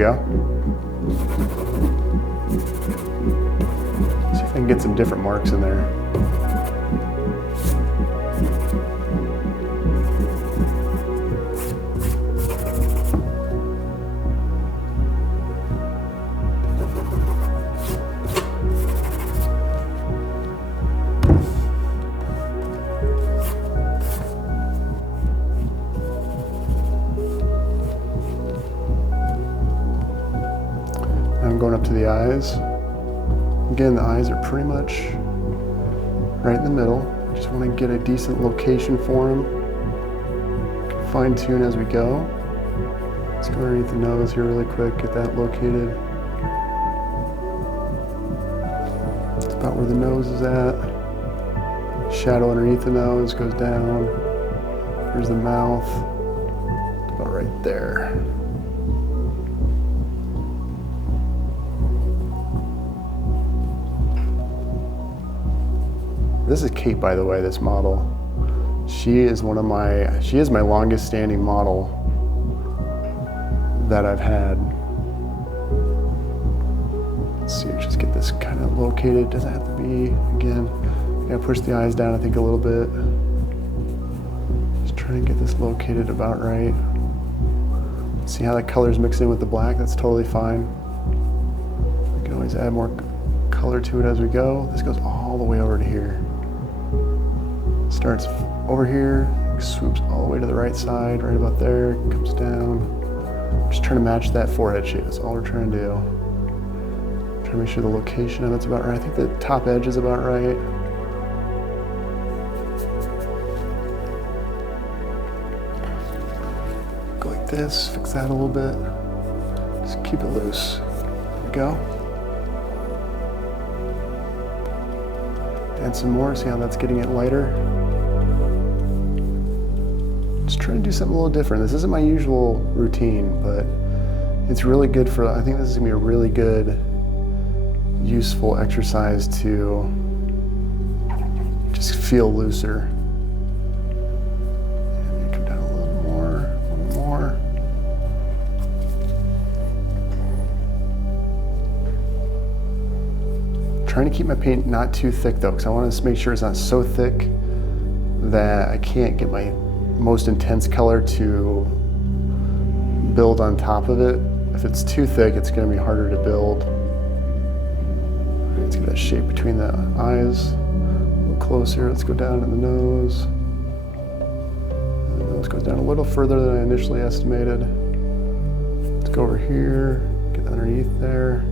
go. See if I can get some different marks in there. I'm going up to the eyes. Again, the eyes are pretty much right in the middle. I just want to get a decent location for them. Fine tune as we go. Let's go underneath the nose here really quick, get that located. That's about where the nose is at. Shadow underneath the nose goes down. Here's the mouth. About right there. This is Kate, by the way, this model. She is my longest standing model that I've had. Let's see, just get this kind of located. Doesn't have to be, again, gotta push the eyes down, I think, a little bit. Just trying to get this located about right. See how the colors mix in with the black? That's totally fine. We can always add more color to it as we go. This goes all the way over to here. Starts over here, swoops all the way to the right side, right about there, comes down. Just trying to match that forehead shape. That's all we're trying to do. Trying to make sure the location of it's about right. I think the top edge is about right. Go like this, fix that a little bit. Just keep it loose. There we go. Add some more, see how that's getting it lighter. Just trying to do something a little different. This isn't my usual routine, but it's really good for, I think this is gonna be a really good, useful exercise to just feel looser. And come down a little more. Trying to keep my paint not too thick though, because I want to make sure it's not so thick that I can't get my most intense color to build on top of it. If it's too thick, it's going to be harder to build. Let's get that shape between the eyes. A little closer. Let's go down to the nose. The nose goes down a little further than I initially estimated. Let's go over here, get underneath there.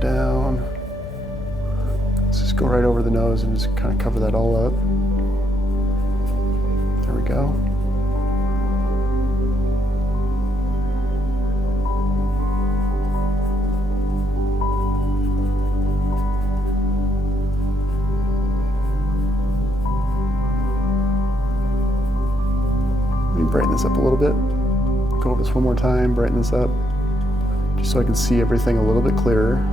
Down. Let's just go right over the nose and just kind of cover that all up. There we go. Let me brighten this up a little bit. Go over this one more time, brighten this up, just so I can see everything a little bit clearer.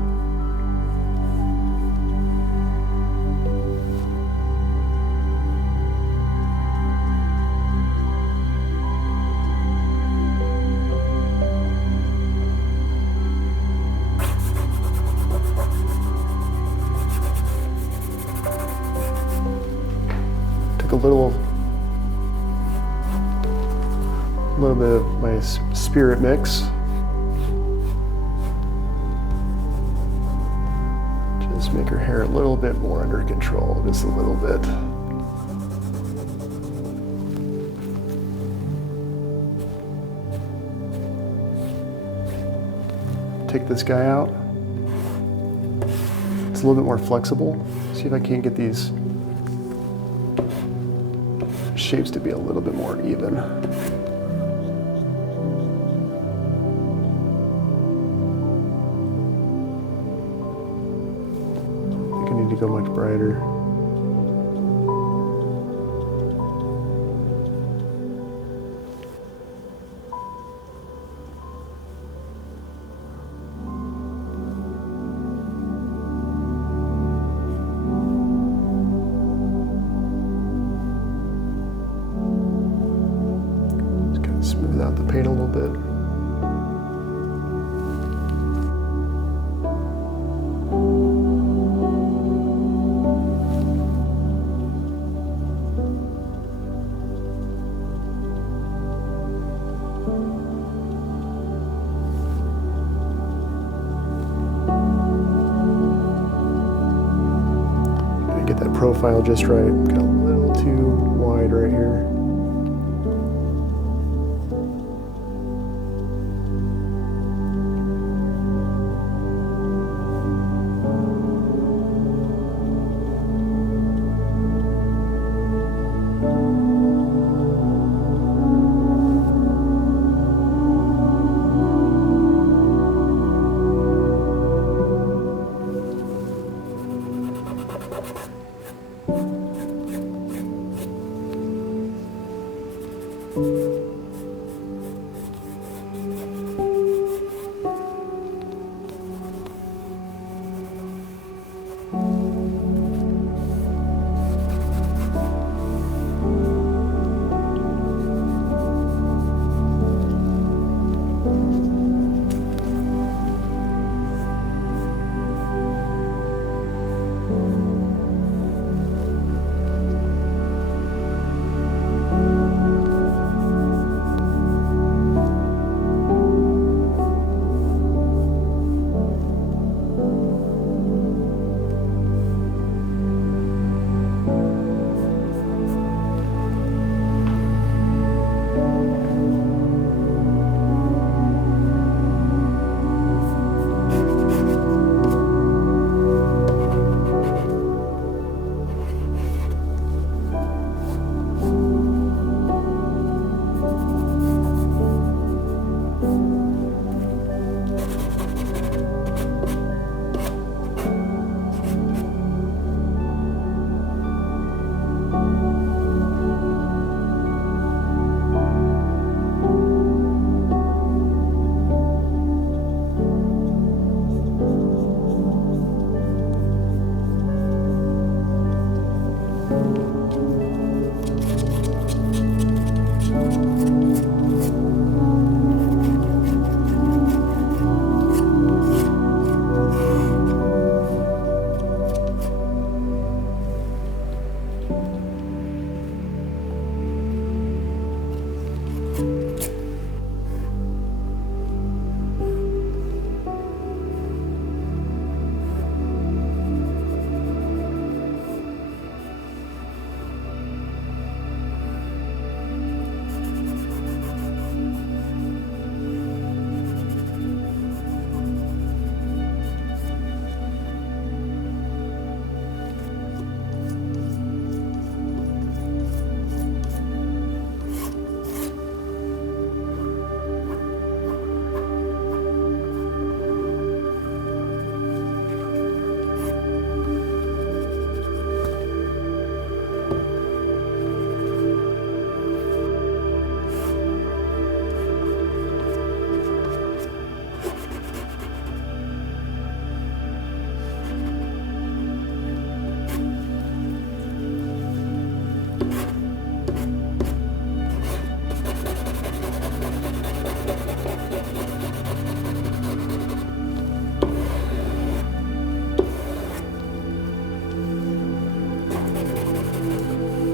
Took a little bit of my spirit mix. Just make her hair a little bit more under control, just a little bit. Take this guy out. It's a little bit more flexible. See if I can't get these shapes to be a little bit more even. I think I need to go much brighter. profile just right. Got a little too wide right here.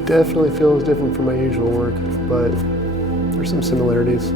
Definitely feels different from my usual work, but there's some similarities.